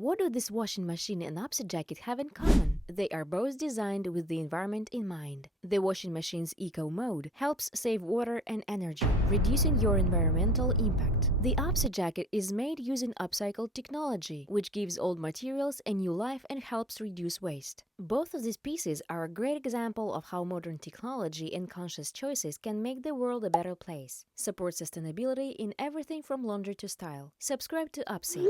What do this washing machine and UPSEE jacket have in common? They are both designed with the environment in mind. The washing machine's eco mode helps save water and energy, reducing your environmental impact. The UPSEE jacket is made using upcycled technology, which gives old materials a new life and helps reduce waste. Both of these pieces are a great example of how modern technology and conscious choices can make the world a better place. Support sustainability in everything from laundry to style. Subscribe to UPSEE.